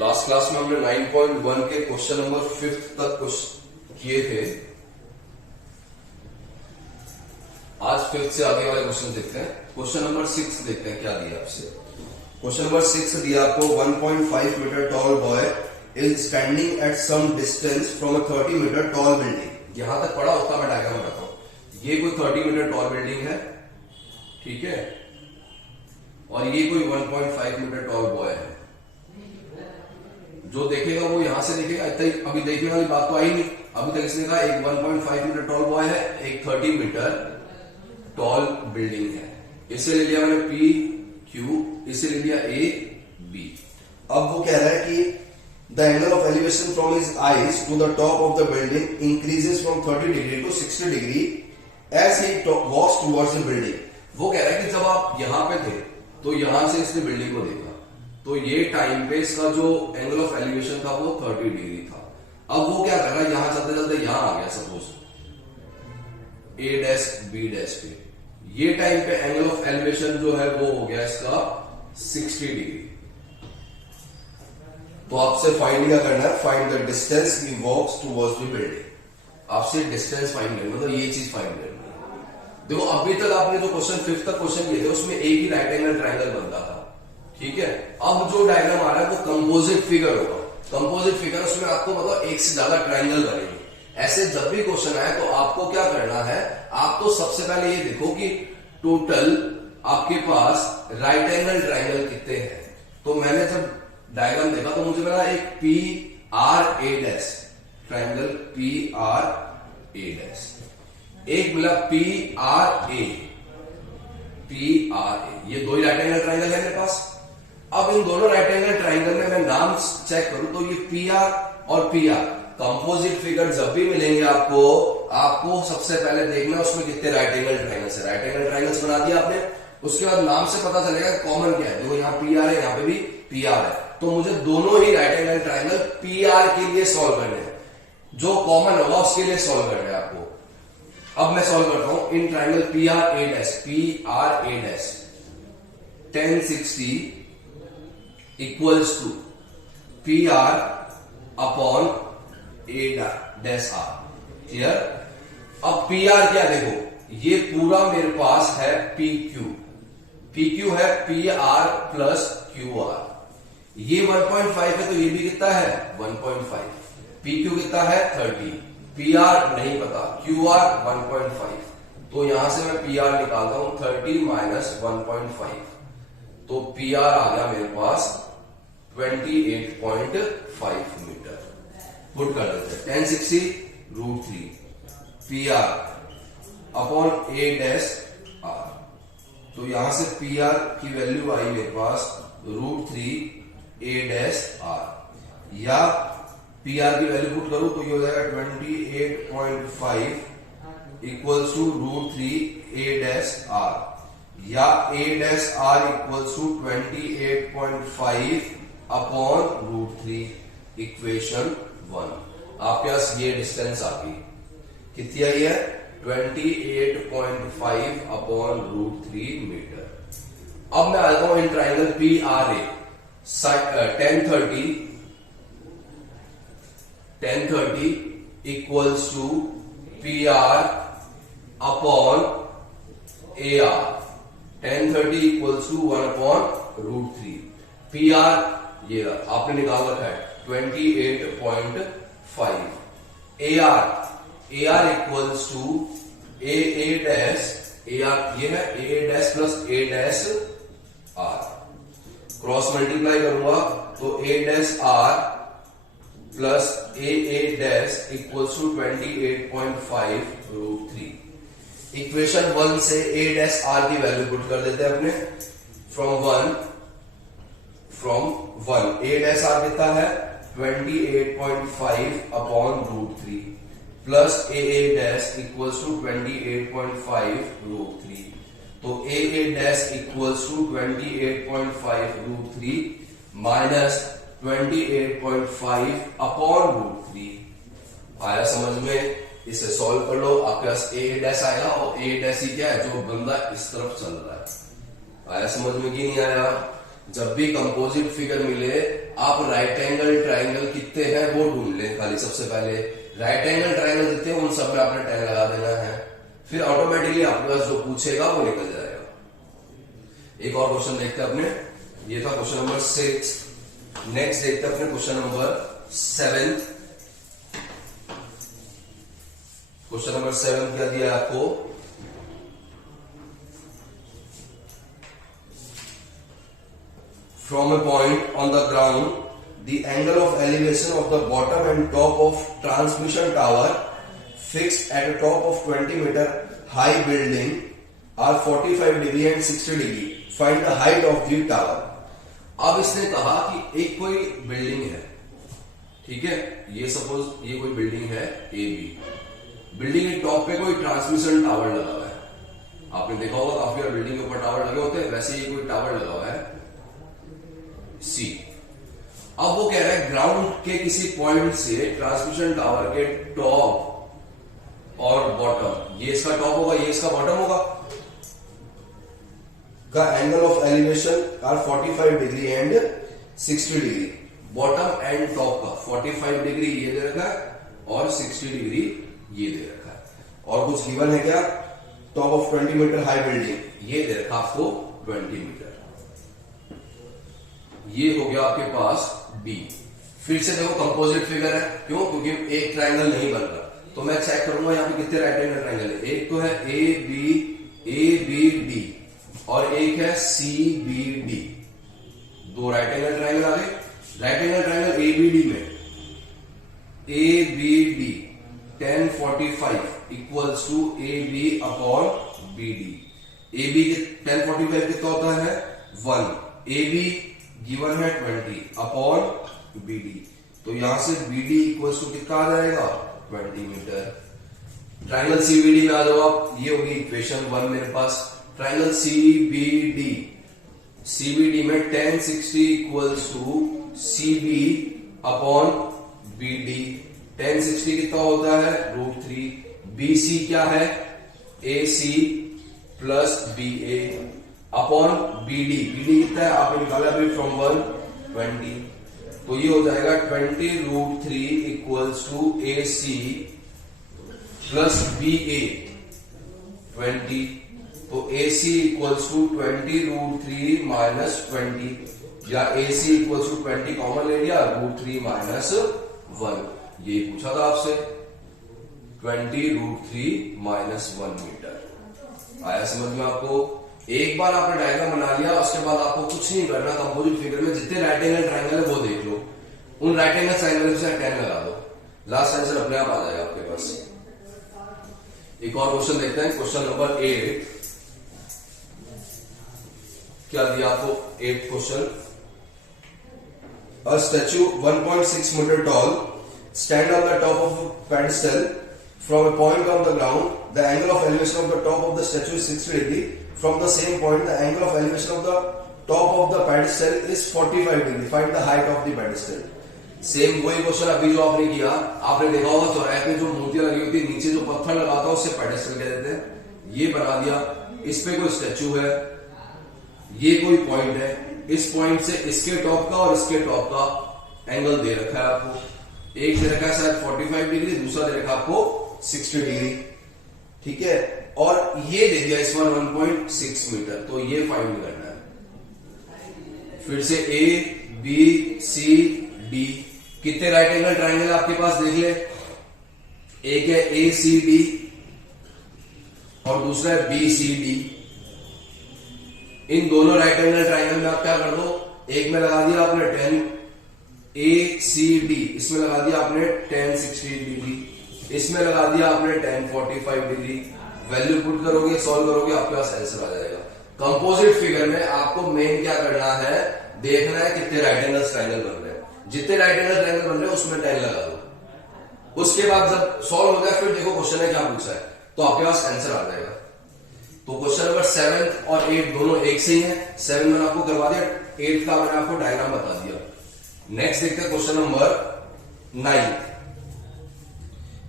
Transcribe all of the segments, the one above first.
Last class में हमने 9.1 के क्वेश्चन नंबर 5 तक किए थे। आज 5 से आगे वाले क्वेश्चन देखते हैं। क्वेश्चन नंबर 6 देखते हैं क्या दिया आपसे। क्वेश्चन नंबर 6 दिया आपको 1.5 metre tall boy is standing at some distance from a 30 metre tall building. यहां तक पढ़ा होता मैं डायग्राम बनाता हूं। ये कोई 30 मीटर टॉल बिल्डिंग है, ठीक है, और ये कोई 1.5 मीटर टॉल बॉय है। जो देखेगा वो यहां से देखेगा, अभी देखने वाली बात तो आई नहीं। अभी तक इसने कहा एक 1.5 मीटर टॉल बॉय है, एक 30 मीटर टॉल बिल्डिंग है। इसे ले लिया मैंने पी क्यू, इसे ले लिया ए बी। अब वो कह रहा है कि the angle of elevation from his eyes to the top of the building increases from 30 degree to 60 degree as he walks towards the building. वो कह रहा है कि जब आप यहां पे थे तो यहां से इसने बिल्डिंग को देखा, तो ये टाइम पे इसका जो एंगल ऑफ एलिवेशन था वो 30 डिग्री था। अब वो क्या कर रहा है, यहां चलते चलते यहां आ गया सपोज ए डैश बी डैश पे, ये टाइम पे एंगल ऑफ एलिवेशन जो है वो हो गया इसका 60 डिग्री। तो आपसे फाइंड क्या करना है, find the distance he walks towards the building. आपसे डिस्टेंस फाइंड करना, मतलब ये चीज फाइंड करनी है। देखो अभी तक आपने जो क्वेश्चन 5 तक क्वेश्चन किए थे उसमें एक ही राइट एंगल ट्रायंगल बनता था, ठीक है। अब जो डायग्राम आ रहा है वो कंपोजिट फिगर होगा। कंपोजिट फिगर उसमें आपको मतलब एक से ज्यादा ट्रायंगल बनेंगे। ऐसे जब भी क्वेश्चन आए तो आपको क्या करना है, आपको सबसे पहले ये देखो कि टोटल आपके पास राइट एंगल ट्रायंगल कितने हैं। तो मैंने जब डायग्राम देखा तो मुझे मिला एक P R A dash triangle, P R A dash, एक मिला पी आर ए, पी आर ए। ये दो ही राइट एंगल ट्रायंगल है मेरे पास। अब इन दोनों राइट एंगल ट्रायंगल में मैं नाम चेक करूं तो ये पी आर और पी आर कंपोजिट फिगर जब भी मिलेंगे आपको सबसे पहले देखना उसमें कितने राइट एंगल ट्रायंगल्स है। राइट एंगल ट्रायंगल्स बना दिया आपने, उसके बाद नाम से पता चलेगा कॉमन क्या है। देखो यहाँ पी आर है, यहाँ पे भी पी आर है, तो मुझे दोनों ही right angle triangle P R के लिए सॉल्व करने हैं। जो कॉमन होगा उसके लिए सॉल्व करना है आपको। अब मैं सॉल्व करता हूं in triangle P R A dash, P R A dash 1060 equals to P R upon A dash R. Clear. अब पी आर क्या, देखो ये पूरा मेरे पास है पी क्यू, पी क्यू है P R plus Q R. ये 1.5 है तो ये भी कितना है 1.5। पी क्यू कितना है 30, पी आर नहीं पता, क्यू आर 1.5। तो यहां से मैं पी आर निकालता हूं 30 माइनस 1.5, तो पी आर आ गया मेरे पास 28.5 मीटर। पुट कर देते हैं 1060 √3 P R upon A dash R. तो यहां से पी आर की वैल्यू आई मेरे पास √3 ए डैश आर, या पी आर की वैल्यू पुट करूं तो ये हो जाएगा 28.5 equals to √3 A dash R, या A dash R equals to 28.5 upon √3 equation 1। आपके पास ये डिस्टेंस आ गई, कितनी आई है 28.5 अपॉन √3 मीटर। अब मैं आता हूं in triangle P R A 1030 equals to P R upon A R. 1030 equals to 1 upon √3। P R ये आपने निकाल रखा है 28.5। A R equals to A dash, A R ये है A dash plus A dash R, cross multiply करूंगा तो A dash R plus A dash equals to 28.5 √3। Equation 1 से ए डैश आर की वैल्यू पुट कर देते हैं अपने। फ्रॉम 1 ए डैश आर कितना है 28.5 upon √3 plus A dash equals to 28.5 √3। तो A dash equals to 28.5 √3 minus 28.5 upon √3। आया समझ में? इसे सॉल्व कर लो, आपके पास ए डैश आएगा और ए डैश ही क्या है जो बंदा इस तरफ चल रहा है। आया समझ में कि नहीं आया? जब भी कंपोजिट फिगर मिले आप राइट एंगल ट्राइंगल कितने हैं वो ढूंढ लें। खाली सबसे पहले राइट एंगल ट्राइंगल जितने हैं उन सब में आपने 10 लगा देना है, फिर ऑटोमेटिकली आपके पास जो पूछेगा वो निकल जाएगा। एक और क्वेश्चन देखते हैं अपने, ये था क्वेश्चन नंबर 6। नेक्स्ट देखते हैं अपने क्वेश्चन नंबर 7। क्वेश्चन नंबर 7 क्या दिया आपको, from a point on the ground, the angle of elevation of the bottom and top of transmission tower fixed at a top of 20 meter high building are 45 degree and 60 degree. Find the height of the tower. अब इसने कहा कि एक कोई building है, ठीक है, ये सपोज ये कोई बिल्डिंग है ए बी, बिल्डिंग के टॉप पे कोई ट्रांसमिशन टावर लगा हुआ है। आपने देखा होगा काफी बार बिल्डिंग के ऊपर टावर लगे होते हैं, वैसे ये कोई टावर लगा हुआ है सी। अब वो कह रहा है ग्राउंड के किसी पॉइंट से ट्रांसमिशन टावर के टॉप और बॉटम, ये इसका टॉप होगा ये इसका बॉटम होगा, का angle of elevation are 45 degree and 60 degree. Bottom and top का 45 डिग्री ये दे रखा है और 60 डिग्री ये दे रखा है। और कुछ गिवन है क्या, top of 20 metre high building ये दे रखा आपको 20 मीटर। ये हो गया आपके पास बी। फिर से देखो कंपोजिट फिगर है, क्यों, क्योंकि एक ट्रायंगल नहीं बन रहा, तो मैं चेक करूंगा यहाँ पे कितने राइट एंगल ट्रायंगल है। एक तो है ए बी डी और एक है सी बी डी, दो राइट एंगल ट्रायंगल आ गए। Right angle triangle A B D में A B D 1045 equals to A B upon B D. A B 1045 कितना होता है 1, ए बी गिवन है 20 अपॉन बी डी, तो यहां से बी डी इक्वल्स टू कितना आ जाएगा 20 मीटर। ट्रायंगल सीबीडी में आ जाओ आप, ये होगी इक्वेशन 1 मेरे पास। ट्रायंगल सीबीडी, सीबीडी में 1060 equals to CB upon B D. 1060 कितना होता है √3। बीसी क्या है A C plus B A upon BD. BD कितना है आपने निकाला अभी फ्रॉम 120, तो ये हो जाएगा 20√3 equals to A C plus B A 20, तो A C equals to 20√3 minus 20, या A C equals to 20 common ले लिया √3 माइनस 1, ये पूछा था आपसे 20√3 माइनस 1 मीटर। आया समझ में आपको। एक बार आपने डायग्राम बना लिया, उसके बाद आपको कुछ नहीं करना, कंपोजिट फिगर में जितने राइट एंगल ट्रायंगल है वो देख लो, उन राइट एंगल ट्रायंगल से 10 लगा दो, लास्ट आंसर अपने आप आ जाएगा आपके पास। एक और क्वेश्चन देखते हैं, क्वेश्चन नंबर 8। क्या दिया आपको 8 question. A statue 1.6 metre tall stand on the top of a pedestal from a point on the ground. The angle of elevation of the top of the statue is 60 degree. From the same point, the angle of elevation of the top of the pedestal is 45 degree. Find the height of the pedestal. Same वही question अभी जो आपने किया, आपने देखा होगा चौराहे पे जो मूर्तियां लगी होती है, नीचे जो पत्थर लगाता है उससे पेडेस्टल कह देते हैं। ये बना दिया, इस पे कोई स्टैचू है, ये कोई पॉइंट है, इस पॉइंट से इसके टॉप का और इसके टॉप का एंगल दे रखा है आपको। एक दे रखा है शायद 45 डिग्री, दूसरा दे रखा आपको 60 डिग्री, ठीक है, और ये दे दिया इस बार 1.6 मीटर, तो ये फाइंड करना है। फिर से ए बी सी डी, कितने राइट एंगल ट्रायंगल आपके पास देख ले। एक है ए सी डी और दूसरा है बी सी डी। इन दोनों राइट एंगल ट्रायंगल में आप क्या कर दो, एक में लगा दिया आपने 10 ए सी डी, इसमें लगा दिया आपने 1060 डिग्री, इसमें लगा दिया आपने 1045 डिग्री। वैल्यू पुट करोगे, सॉल्व करोगे, आपके पास आंसर आ जाएगा। कंपोजिट फिगर में आपको मेन क्या करना है, देखना है कितने राइट एंगल ट्रायंगल बन रहे हैं। जितने राइट एंगल ट्रायंगल बन रहे हैं उसमें 10 लगा दो। उसके बाद जब सॉल्व हो गया फिर देखो क्वेश्चन है क्या पूछा है, तो आपके पास आंसर आ जाएगा। तो क्वेश्चन नंबर 7 और 8 दोनों एक से ही है। 7 मैंने आपको करवा दिया, 8 का मैंने आपको डायग्राम बता दिया। नेक्स्ट देखते हैं question number 9।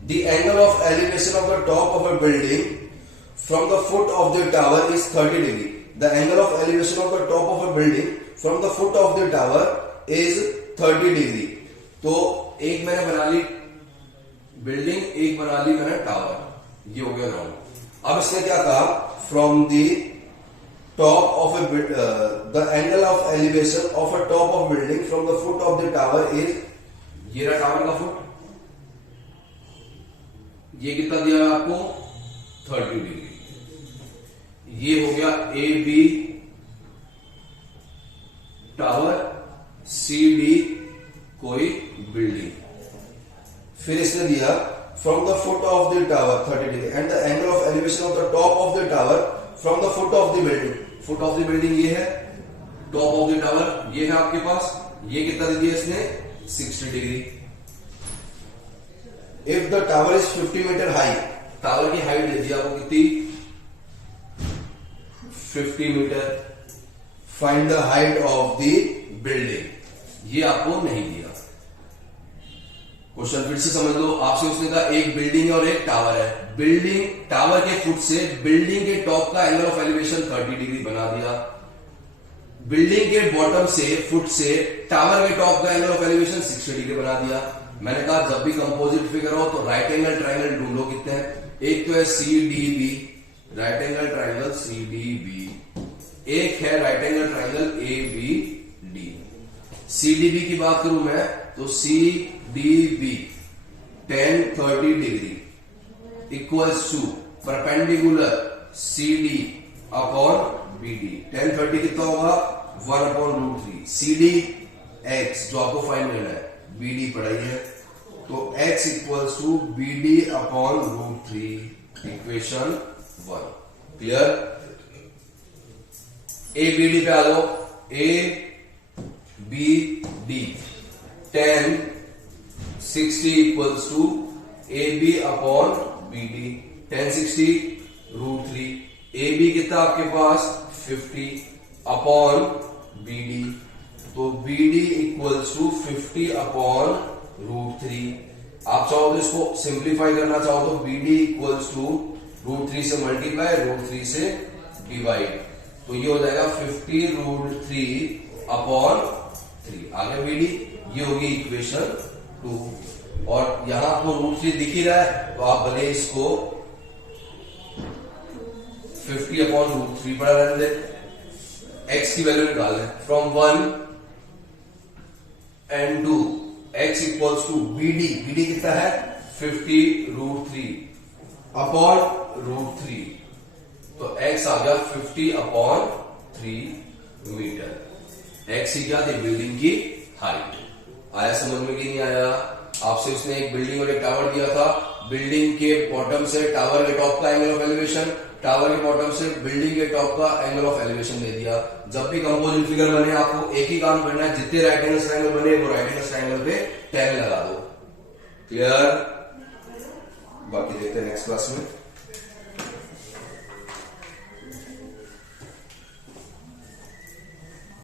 The angle of elevation of the top of a building from the foot of the tower is 30 degree. The angle of elevation of the top of a building from the foot of the tower is 30 degree. तो एक मैंने बना ली building, एक बना ली मैंने tower, ये हो गया राउंड। अब इसने क्या कहा, from the top of the angle of elevation of a top of building from the foot of the tower is, ये रहा टावर का फुट, ये कितना दिया है आपको 30 डिग्री। ये हो गया A B tower, C D कोई बिल्डिंग। फिर इसने दिया from the foot of the tower 30 degree and the angle of elevation of the top of the tower from the foot of the building. Foot of the building ये है, top of the tower ये है आपके पास, ये कितना दे दिया इसने 60 degree. If the tower is 50 metre high, tower की हाइट दे दी आपको कितनी 50 metre, find the height of the building, ये आपको नहीं दिया। क्वेश्चन फिर से समझ लो, आपसे उसने कहा एक बिल्डिंग है और एक टावर है, बिल्डिंग टावर के फुट से बिल्डिंग के टॉप का एंगल ऑफ एलिवेशन 30 डिग्री बना दिया, बिल्डिंग के बॉटम से फुट से टावर के टॉप का एंगल ऑफ एलिवेशन 60 डिग्री बना दिया। मैंने कहा जब भी कंपोजिट फिगर हो तो राइट एंगल ट्राइंगल ढूंढो कितने हैं, एक तो है C D B, right angle triangle C D B, एक है right angle triangle A B D. C D B की बात करूं मैं तो C D B tan 30 degree equals to perpendicular C D upon B D. tan 30 कितना होगा 1/√3, C D x जो आपको फाइंड करना है, बी डी पढ़ाई है, तो x इक्वल्स to B D upon √3, equation 1। क्लियर? ए बी डी पे आ जाओ, A B D tan 60 equals to A B upon B D, tan 60 √3, A B कितना आपके पास 50 अपॉन बी डी, तो B D equals to 50 upon √3। आप चाहो तो इसको सिंप्लीफाई करना चाहो तो बी डी इक्वल्स टू √3 से मल्टीप्लाई, √3 से डिवाइड, तो ये हो जाएगा 50√3 अपॉन 3, आगे बी डी, ये होगी इक्वेशन 2। और यहां आपको √3 दिख ही रहा है तो आप भले इसको 50 अपॉन √3 पढ़ा रहने दे। एक्स की वैल्यू निकाल लें from 1 and 2, X equals to B D कितना है 50√3 अपॉन √3, तो एक्स आ गया 50 अपॉन 3 मीटर। एक्स ही क्या थी बिल्डिंग की हाइट। आया समझ में कि नहीं आया? आपसे उसने एक बिल्डिंग और एक टावर दिया था, बिल्डिंग के बॉटम से टावर के टॉप का एंगल ऑफ एलिवेशन, टावर के बॉटम से बिल्डिंग के टॉप का एंगल ऑफ एलिवेशन दे दिया। जब भी कंपोजिट फिगर बने आपको एक ही काम करना है, जितने राइट एंगल ट्रायंगल बने वो राइट एंगल ट्रायंगल पे टैग लगा दो। क्लियर? बाकी देखते हैं नेक्स्ट क्लास में।